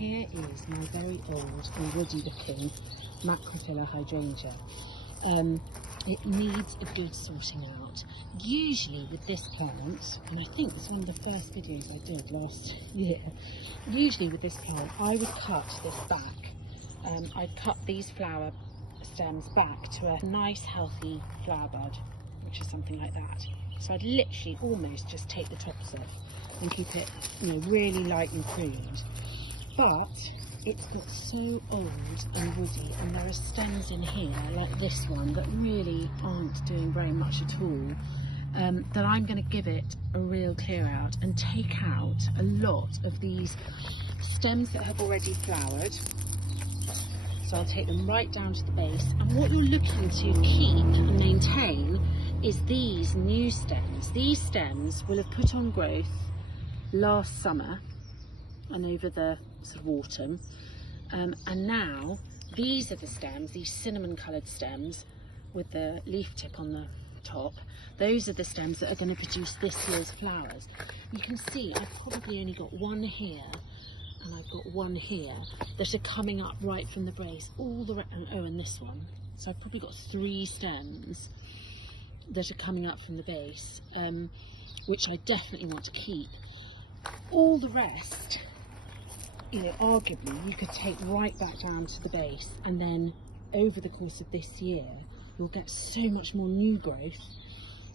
here is my very old and woody looking macrophylla hydrangea. It needs a good sorting out. Usually with this plant, and I think it's one of the first videos I did last year, usually with this plant I would cut this back. I'd cut these flower stems back to a nice healthy flower bud, which is something like that. So I'd literally almost just take the tops off and keep it, you know, really lightly pruned. But it's got so old and woody, and there are stems in here like this one that really aren't doing very much at all, that I'm going to give it a real clear out and take out a lot of these stems that have already flowered. So I'll take them right down to the base, and what you're looking to keep and maintain is these new stems. These stems will have put on growth last summer and over the sort of autumn, and now these are the stems, these cinnamon coloured stems with the leaf tip on the top. Those are the stems that are going to produce this year's flowers. You can see I've probably only got one here and I've got one here that are coming up right from the base all the way, and this one. So I've probably got 3 stems that are coming up from the base, which I definitely want to keep. All the rest, you know, arguably you could take right back down to the base, and then over the course of this year you'll get so much more new growth,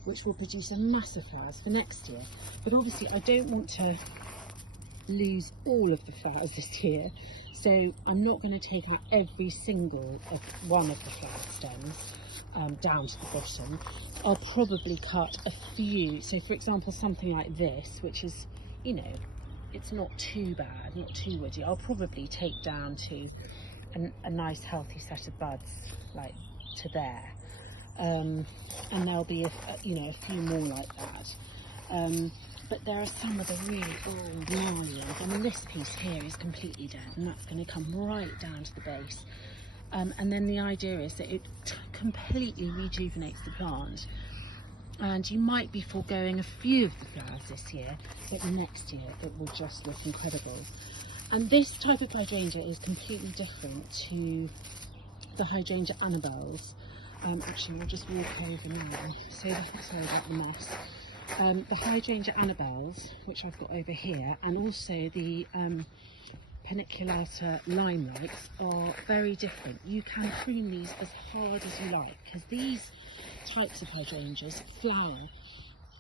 which will produce a massive flowers for next year. But obviously I don't want to lose all of the flowers this year, so I'm not going to take out every single one of the flower stems down to the bottom. I'll probably cut a few. So for example, something like this, which is, you know, it's not too bad, not too woody, I'll probably take down to a nice healthy set of buds like to there, and there'll be a few more like that. But there are some of the really old gnarly ones. I mean, this piece here is completely dead, and that's going to come right down to the base. And then the idea is that it completely rejuvenates the plant, and you might be foregoing a few of the flowers this year, but next year it will just look incredible. And this type of hydrangea is completely different to the hydrangea annabelles. Actually, I'll just walk over now. Sorry about the mess. The hydrangea annabelles, which I've got over here, and also the paniculata limelights, are very different. You can prune these as hard as you like, because these types of hydrangeas flower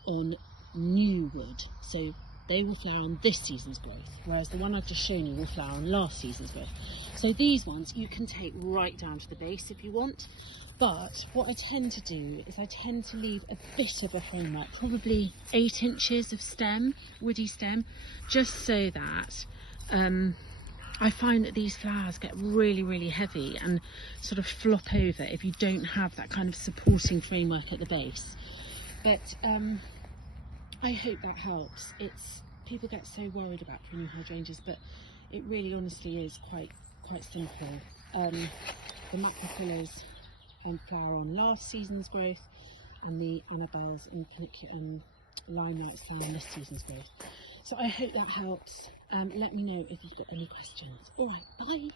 on new wood, so they will flower on this season's growth, whereas the one I've just shown you will flower on last season's growth. So these ones you can take right down to the base if you want, but what I tend to do is I tend to leave a bit of a framework, probably 8 inches of stem, woody stem, just so that I find that these flowers get really, really heavy and sort of flop over if you don't have that kind of supporting framework at the base. But I hope that helps. People get so worried about pruning hydrangeas, but it really honestly is quite simple. The macrophyllas flower on last season's growth, and the annabelles and limelights flower on this season's growth. So I hope that helps. Let me know if you've got any questions. All right, bye.